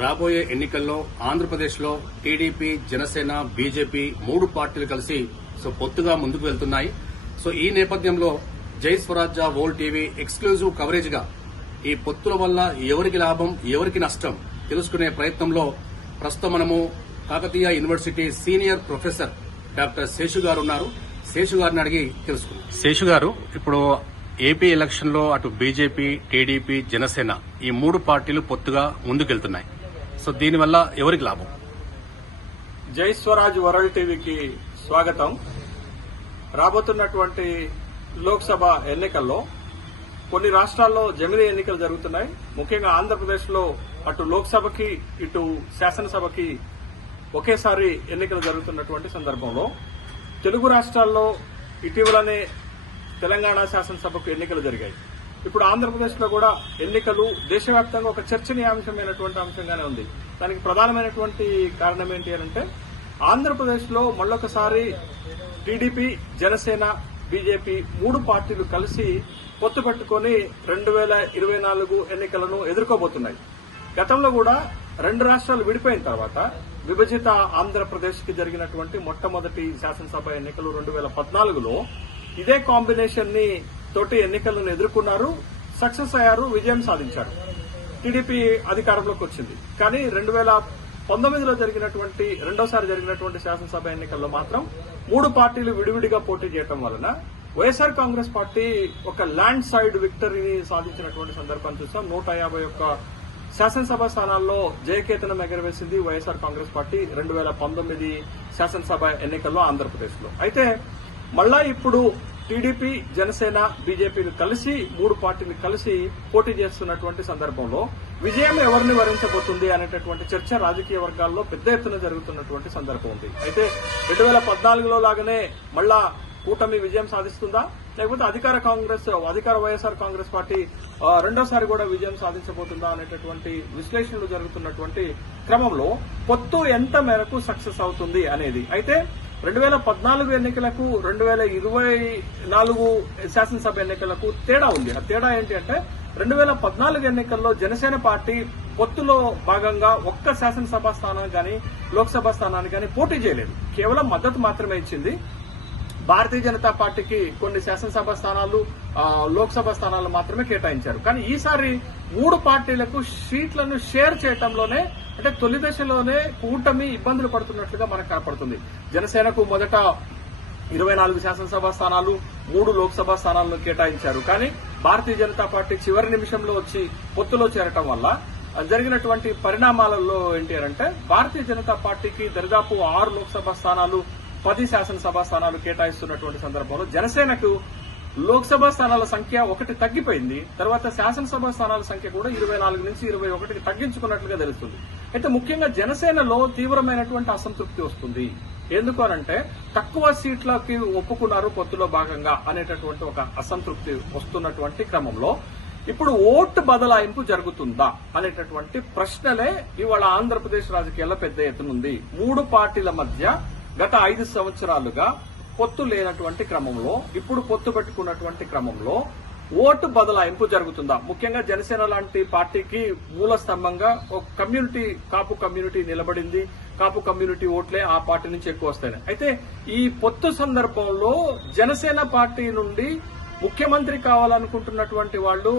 రాబోయే ఎన్నికల్లో ఆంధ్రప్రదేశ్లో టీడీపీ, జనసేన, బీజేపీ 3 పార్టీలు కలిసి పొత్తుగా ముందుకు వెళ్తున్నాయి. ఈ నేపథ్యంలో జై స్వరాజ్య వరల్డ్ టీవీ ఎక్స్క్లూజివ్ కవరేజ్ గా ఈ పొత్తుల వల్ల ఎవరికి లాభం, ఎవరికి నష్టం తెలుసుకునే ప్రయత్నంలో ప్రస్తుతం మనము Kakatiya university senior professor doctor Seshu గారు ఉన్నారు. శేషు గారిని అడిగి తెలుసుకుందాం. శేషు గారు, ఇప్పుడు ఏపీ ఎలక్షన్ లో అటు బీజేపీ, టీడీపీ, జనసేన ఈ 3 పార్టీలు పొత్తుగా ముందుకెళ్తున్నాయి. దీనివల్ల ఎవరికి లాభం? జై స్వరాజ్ వరల్డ్ టీవీకి స్వాగతం. రాబోతున్నటువంటి లోక్సభ ఎన్నికల్లో కొన్ని రాష్ట్రాల్లో జమిలీ ఎన్నికలు జరుగుతున్నాయి. ముఖ్యంగా ఆంధ్రప్రదేశ్ లో అటు లోక్సభకి ఇటు శాసనసభకి ఒకేసారి ఎన్నికలు జరుగుతున్నటువంటి సందర్భంలో తెలుగు రాష్ట్రాల్లో ఇటీవలనే తెలంగాణ శాసనసభకు ఎన్నికలు జరిగాయి. ఇప్పుడు ఆంధ్రప్రదేశ్ లో కూడా ఎన్నికలు దేశవ్యాప్తంగా ఒక చర్చనీయాంశమైనటువంటి అంశంగానే ఉంది. దానికి ప్రధానమైనటువంటి కారణం ఏంటి అంటే ఆంధ్రప్రదేశ్ లో మళ్ళొకసారి టీడీపీ, జనసేన, బీజేపీ 3 పార్టీలు కలిసి పొత్తు పెట్టుకుని 2024 ఎన్నికలను ఎదుర్కోబోతున్నాయి. గతంలో కూడా 2 రాష్ట్రాలు విడిపోయిన తర్వాత విభజిత ఆంధ్రప్రదేశ్ కి జరిగినటువంటి మొట్టమొదటి శాసనసభ ఎన్నికలు 2014లో ఇదే కాంబినేషన్ ని తోటి ఎన్నికలను ఎదుర్కొన్నారు, సక్సెస్ అయ్యారు, విజయం సాధించారు. టీడీపీ అధికారంలోకి వచ్చింది. కానీ 2019లో జరిగినటువంటి రెండోసారి జరిగినటువంటి శాసనసభ ఎన్నికల్లో మాత్రం 3 పార్టీలు విడివిడిగా పోటీ చేయడం వలన వైఎస్ఆర్ కాంగ్రెస్ పార్టీ ఒక ల్యాండ్ సైడ్ విక్టరీని సాధించినటువంటి సందర్భం చూసాం. 151 శాసనసభ స్థానాల్లో జయకేతనం ఎగరవేసింది వైఎస్ఆర్ కాంగ్రెస్ పార్టీ 2019 శాసనసభ ఎన్నికల్లో ఆంధ్రప్రదేశ్ లో. అయితే మళ్ళా ఇప్పుడు టీడీపీ, జనసేన, బీజేపీలు కలిసి 3 పార్టీలు కలిసి పోటీ చేస్తున్నటువంటి సందర్భంలో విజయం ఎవరిని వరించబోతుంది అనేటటువంటి చర్చ రాజకీయ వర్గాల్లో పెద్ద ఎత్తున జరుగుతున్నటువంటి సందర్భం ఉంది. అయితే 2014లో లాగానే మళ్ళా కూటమి విజయం సాధిస్తుందా, లేకపోతే అధికార వైఎస్ఆర్ కాంగ్రెస్ పార్టీ రెండోసారి కూడా విజయం సాధించబోతుందా అనేటటువంటి విశ్లేషణలు జరుగుతున్నటువంటి క్రమంలో పొత్తు ఎంత మేరకు సక్సెస్ అవుతుంది అనేది. అయితే 2014 ఎన్నికలకు 2024 శాసనసభ ఎన్నికలకు తేడా ఉంది. ఆ తేడా ఏంటి అంటే 2014 ఎన్నికల్లో జనసేన పార్టీ పొత్తులో భాగంగా ఒక్క శాసనసభ స్థానాన్ని కానీ లోక్సభ స్థానాన్ని కానీ పోటీ చేయలేదు. కేవలం మద్దతు మాత్రమే ఇచ్చింది. భారతీయ జనతా పార్టీకి కొన్ని శాసనసభ స్థానాలు, లోక్సభ స్థానాలు మాత్రమే కేటాయించారు. కానీ ఈసారి 3 పార్టీలకు సీట్లను షేర్ చేయడంలోనే, అంటే తొలి దశలోనే కూటమి ఇబ్బందులు పడుతున్నట్లుగా మనకు కనపడుతుంది. జనసేనకు మొదట 24 శాసనసభ స్థానాలు, 3 లోక్సభ స్థానాలను కేటాయించారు. కానీ భారతీయ జనతా పార్టీ చివరి నిమిషంలో వచ్చి పొత్తులో చేరటం వల్ల జరిగినటువంటి పరిణామాలలో ఏంటి అంటే భారతీయ జనతా పార్టీకి దరిదాపు 6 లోక్సభ స్థానాలు, 10 శాసనసభ స్థానాలు కేటాయిస్తున్నటువంటి సందర్భంలో జనసేనకు లోక్సభ స్థానాల సంఖ్య 1 తగ్గిపోయింది. తర్వాత శాసనసభ స్థానాల సంఖ్య కూడా 24 నుంచి 21కి తగ్గించుకున్నట్లుగా తెలుస్తుంది. అయితే ముఖ్యంగా జనసేనలో తీవ్రమైనటువంటి అసంతృప్తి వస్తుంది. ఎందుకు అనంటే తక్కువ సీట్లకి ఒప్పుకున్నారు పొత్తులో భాగంగా అనేటటువంటి ఒక అసంతృప్తి వస్తున్నటువంటి క్రమంలో ఇప్పుడు ఓటు బదలాయింపు జరుగుతుందా అనేటటువంటి ప్రశ్నలే ఇవాళ ఆంధ్రప్రదేశ్ రాజకీయాల్లో పెద్ద ఎత్తునుంది. 3 పార్టీల మధ్య గత 5 సంవత్సరాలుగా పొత్తు లేనటువంటి క్రమంలో ఇప్పుడు పొత్తు పెట్టుకున్నటువంటి క్రమంలో ఓటు బదలాయింపు జరుగుతుందా? ముఖ్యంగా జనసేన లాంటి పార్టీకి మూల స్తంభంగా ఒక కమ్యూనిటీ, కాపు కమ్యూనిటీ నిలబడింది. కాపు కమ్యూనిటీ ఓట్లే ఆ పార్టీ నుంచి ఎక్కువ వస్తాయి. అయితే ఈ పొత్తు సందర్భంలో జనసేన పార్టీ నుండి ముఖ్యమంత్రి కావాలనుకుంటున్నటువంటి వాళ్ళు,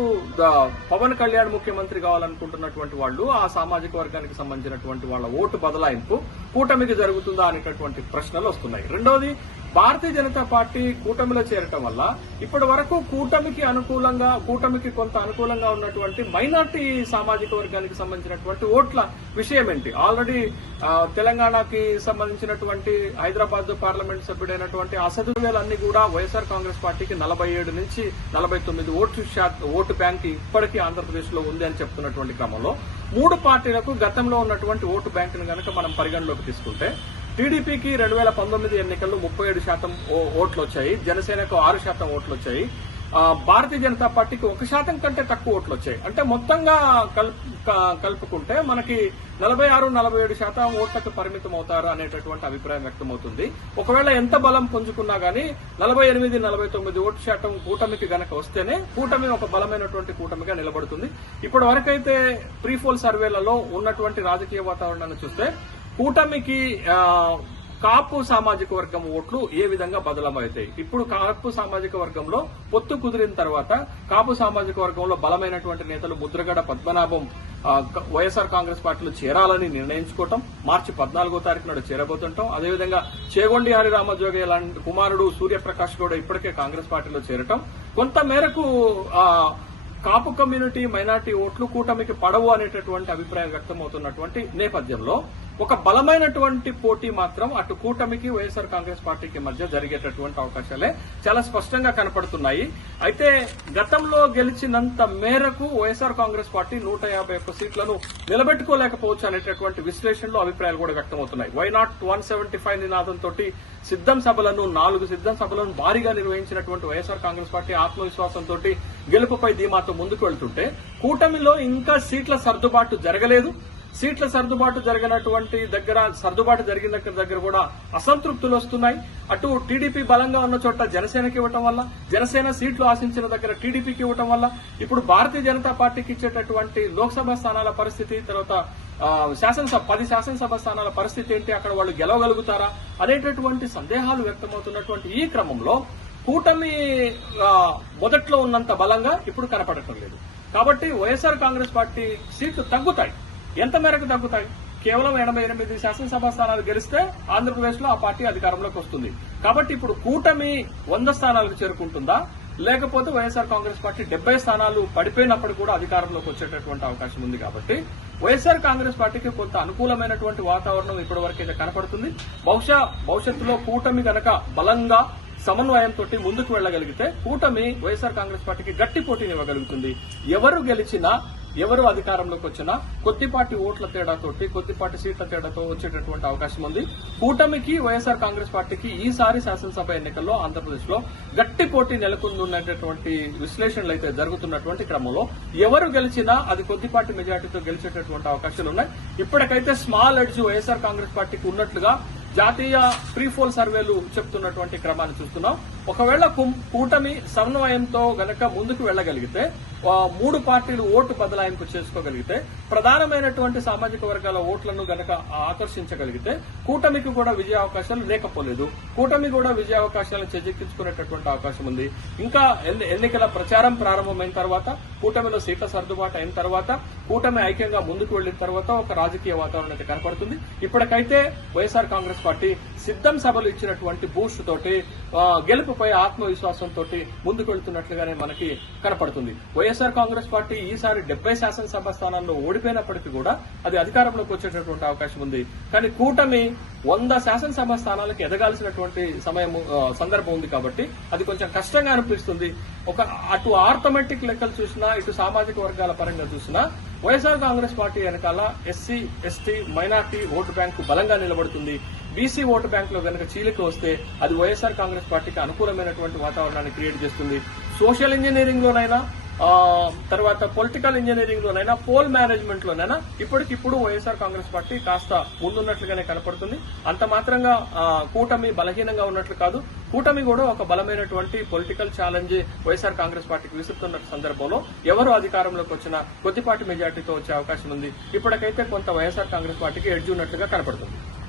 పవన్ కళ్యాణ్ ముఖ్యమంత్రి కావాలనుకుంటున్నటువంటి వాళ్ళు, ఆ సామాజిక వర్గానికి సంబంధించినటువంటి వాళ్ళ ఓటు బదలాయింపు కూటమికి జరుగుతుందా అనేటటువంటి ప్రశ్నలు వస్తున్నాయి. రెండోది, భారతీయ జనతా పార్టీ కూటమిలో చేరటం వల్ల ఇప్పటి వరకు కూటమికి కొంత అనుకూలంగా ఉన్నటువంటి మైనార్టీ సామాజిక వర్గానికి సంబంధించినటువంటి ఓట్ల విషయం ఏంటి? ఆల్రెడీ తెలంగాణకి సంబంధించినటువంటి హైదరాబాద్ పార్లమెంట్ సభ్యుడైనటువంటి అసదువేలన్నీ కూడా వైఎస్ఆర్ కాంగ్రెస్ పార్టీకి 47 నుంచి 49 ఓటు బ్యాంక్ ఇప్పటికీ ఆంధ్రప్రదేశ్ లో ఉంది అని చెప్తున్నటువంటి క్రమంలో 3 పార్టీలకు గతంలో ఉన్నటువంటి ఓటు బ్యాంకును కనుక మనం పరిగణలోకి తీసుకుంటే టీడీపీకి 2019 ఎన్నికల్లో 37% ఓట్లు వచ్చాయి, జనసేనకు 6% ఓట్లు వచ్చాయి, భారతీయ జనతా పార్టీకి 1% కంటే తక్కువ ఓట్లు వచ్చాయి. అంటే మొత్తంగా కలుపుకుంటే మనకి 46-47% ఓట్లకు పరిమితం అవుతారు అనేటటువంటి అభిప్రాయం వ్యక్తమవుతుంది. ఒకవేళ ఎంత బలం పుంజుకున్నా గానీ 48-49 ఓటు శాతం కూటమికి గనక వస్తేనే కూటమి ఒక బలమైనటువంటి కూటమిగా నిలబడుతుంది. ఇప్పటి వరకైతే ప్రీపోల్ సర్వేలలో ఉన్నటువంటి రాజకీయ వాతావరణాన్ని చూస్తే కూటమికి కాపు సామాజిక వర్గం ఓట్లు ఏ విధంగా బదలమవుతాయి. ఇప్పుడు కాపు సామాజిక వర్గంలో పొత్తు కుదిరిన తర్వాత కాపు సామాజిక వర్గంలో బలమైనటువంటి నేతలు ముద్రగడ పద్మనాభం వైఎస్ఆర్ కాంగ్రెస్ పార్టీలో చేరాలని నిర్ణయించుకోవటం, మార్చి 14వ తారీఖు నాడు చేరబోతుంటాం. అదేవిధంగా చేగొండి హరిరామజోగి లాంటి కుమారుడు సూర్యప్రకాష్ కూడా ఇప్పటికే కాంగ్రెస్ పార్టీలో చేరటం కొంత మేరకు కాపు కమ్యూనిటీ మైనార్టీ ఓట్లు కూటమికి పడవు అనేటటువంటి అభిప్రాయం వ్యక్తమవుతున్నటువంటి నేపథ్యంలో ఒక బలమైనటువంటి పోటీ మాత్రం అటు కూటమికి వైఎస్ఆర్ కాంగ్రెస్ పార్టీకి మధ్య జరిగేటటువంటి అవకాశాలే చాలా స్పష్టంగా కనపడుతున్నాయి. అయితే గతంలో గెలిచినంత మేరకు వైఎస్ఆర్ కాంగ్రెస్ పార్టీ 151 సీట్లను నిలబెట్టుకోలేకపోవచ్చు అనేటటువంటి విశ్లేషణలో అభిప్రాయాలు కూడా వ్యక్తమవుతున్నాయి. వై నాట్ 175 నినాదంతో సిద్ధం సభలను 4 సిద్ధం సభలను భారీగా నిర్వహించినటువంటి వైఎస్ఆర్ కాంగ్రెస్ పార్టీ ఆత్మవిశ్వాసంతో గెలుపుపై ధీమాతో ముందుకు వెళ్తుంటే కూటమిలో ఇంకా సీట్ల సర్దుబాటు జరగలేదు. సీట్ల సర్దుబాటు జరిగిన దగ్గర కూడా అసంతృప్తులు వస్తున్నాయి. అటు టీడీపీ బలంగా ఉన్న చోట జనసేనకి ఇవ్వటం వల్ల, జనసేన సీట్లు ఆశించిన దగ్గర టీడీపీకి ఇవ్వటం వల్ల ఇప్పుడు భారతీయ జనతా పార్టీకి ఇచ్చేటటువంటి లోక్సభ స్థానాల పరిస్థితి, తర్వాత 10 శాసనసభ స్థానాల పరిస్థితి ఏంటి, అక్కడ వాళ్ళు గెలవగలుగుతారా అనేటటువంటి సందేహాలు వ్యక్తమవుతున్నటువంటి ఈ క్రమంలో కూటమి మొదట్లో ఉన్నంత బలంగా ఇప్పుడు కనపడటం లేదు. కాబట్టి వైఎస్ఆర్ కాంగ్రెస్ పార్టీ సీట్లు తగ్గుతాయి. ఎంత మేరకు తగ్గుతాయి? కేవలం 88 శాసనసభ స్థానాలు గెలిస్తే ఆంధ్రప్రదేశ్ లో ఆ పార్టీ అధికారంలోకి వస్తుంది. కాబట్టి ఇప్పుడు కూటమి 100 స్థానాలకు చేరుకుంటుందా, లేకపోతే వైఎస్ఆర్ కాంగ్రెస్ పార్టీ 70 స్థానాలు పడిపోయినప్పుడు కూడా అధికారంలోకి వచ్చేటటువంటి అవకాశం ఉంది. కాబట్టి వైఎస్ఆర్ కాంగ్రెస్ పార్టీకి కొంత అనుకూలమైనటువంటి వాతావరణం ఇప్పటి వరకైతే కనపడుతుంది. భవిష్యత్తులో కూటమి గనక బలంగా సమన్వయంతో ముందుకు వెళ్లగలిగితే కూటమి వైఎస్ఆర్ కాంగ్రెస్ పార్టీకి గట్టి పోటీని ఇవ్వగలుగుతుంది. ఎవరు గెలిచినా, ఎవరు అధికారంలోకి వచ్చినా కొద్దిపాటి ఓట్ల తేడాతోటి, కొద్దిపాటి సీట్ల తేడాతో వచ్చేటటువంటి అవకాశం ఉంది. కూటమికి వైఎస్ఆర్ కాంగ్రెస్ పార్టీకి ఈసారి శాసనసభ ఎన్నికల్లో ఆంధ్రప్రదేశ్ లో గట్టి పోటీ నెలకొందున్నటువంటి విశ్లేషణలు అయితే జరుగుతున్నటువంటి క్రమంలో ఎవరు గెలిచినా అది కొద్దిపాటి మెజార్టీతో గెలిచేటటువంటి అవకాశాలు ఉన్నాయి. ఇప్పటికైతే స్మాల్ ఎడ్జ్ వైఎస్ఆర్ కాంగ్రెస్ పార్టీకి ఉన్నట్లుగా జాతీయ ప్రీపోల్ సర్వేలు చెప్తున్నటువంటి క్రమాన్ని చూస్తున్నాం. ఒకవేళ కూటమి సమన్వయంతో గనక ముందుకు వెళ్లగలిగితే, 3 పార్టీలు ఓటు బదలాయింపు చేసుకోగలిగితే, ప్రధానమైనటువంటి సామాజిక వర్గాల ఓట్లను గనక ఆకర్షించగలిగితే కూటమికి కూడా విజయ అవకాశాలు లేకపోలేదు. కూటమి కూడా విజయ అవకాశాలను చేజెక్కించుకునేటటువంటి అవకాశం ఉంది. ఇంకా ఎన్నికల ప్రచారం ప్రారంభమైన తర్వాత, కూటమిలో సీట్ల సర్దుబాటు అయిన తర్వాత, కూటమి ఐక్యంగా ముందుకు వెళ్లిన తర్వాత ఒక రాజకీయ వాతావరణం అయితే కనపడుతుంది. ఇప్పటికైతే వైఎస్ఆర్ కాంగ్రెస్ పార్టీ సిద్ధం సభలు ఇచ్చినటువంటి బూస్ట్ తోటి గెలుపుపై ఆత్మవిశ్వాసంతో ముందుకు వెళ్తున్నట్లుగానే మనకి కనపడుతుంది. వైఎస్ఆర్ కాంగ్రెస్ పార్టీ ఈసారి 70 శాసనసభ స్థానాల్లో ఓడిపోయినప్పటికీ కూడా అది అధికారంలోకి వచ్చేటటువంటి అవకాశం ఉంది. కానీ కూటమి 100 శాసనసభ స్థానాలకు ఎదగాల్సినటువంటి సందర్భం ఉంది. కాబట్టి అది కొంచెం కష్టంగా అనిపిస్తుంది. అటు ఆర్థమెటిక్ లెక్కలు చూసినా, ఇటు సామాజిక వర్గాల పరంగా చూసినా వైఎస్ఆర్ కాంగ్రెస్ పార్టీ వెనకాల SC, ST, minority vote bank బలంగా నిలబడుతుంది. బీసీ ఓటు బ్యాంకులో గనక చీలిక వస్తే అది వైఎస్ఆర్ కాంగ్రెస్ పార్టీకి అనుకూలమైనటువంటి వాతావరణాన్ని క్రియేట్ చేస్తుంది. సోషల్ ఇంజనీరింగ్ లోనైనా, తర్వాత పొలిటికల్ ఇంజనీరింగ్ లోనైనా, పోల్ మేనేజ్మెంట్ లోనైనా ఇప్పటికిప్పుడు వైఎస్ఆర్ కాంగ్రెస్ పార్టీ కాస్త ముందున్నట్లుగానే కనపడుతుంది. అంత మాత్రంగా కూటమి బలహీనంగా ఉన్నట్లు కాదు. కూటమి కూడా ఒక బలమైనటువంటి పొలిటికల్ ఛాలెంజ్ వైఎస్ఆర్ కాంగ్రెస్ పార్టీకి విసురుతున్న సందర్భంలో ఎవరు అధికారంలోకి వచ్చినా కొద్దిపాటి మెజార్టీతో వచ్చే అవకాశం ఉంది. ఇప్పటికైతే కొంత వైఎస్ఆర్ కాంగ్రెస్ పార్టీకి ఎడ్జ్ ఉన్నట్లుగా కనపడుతుంది.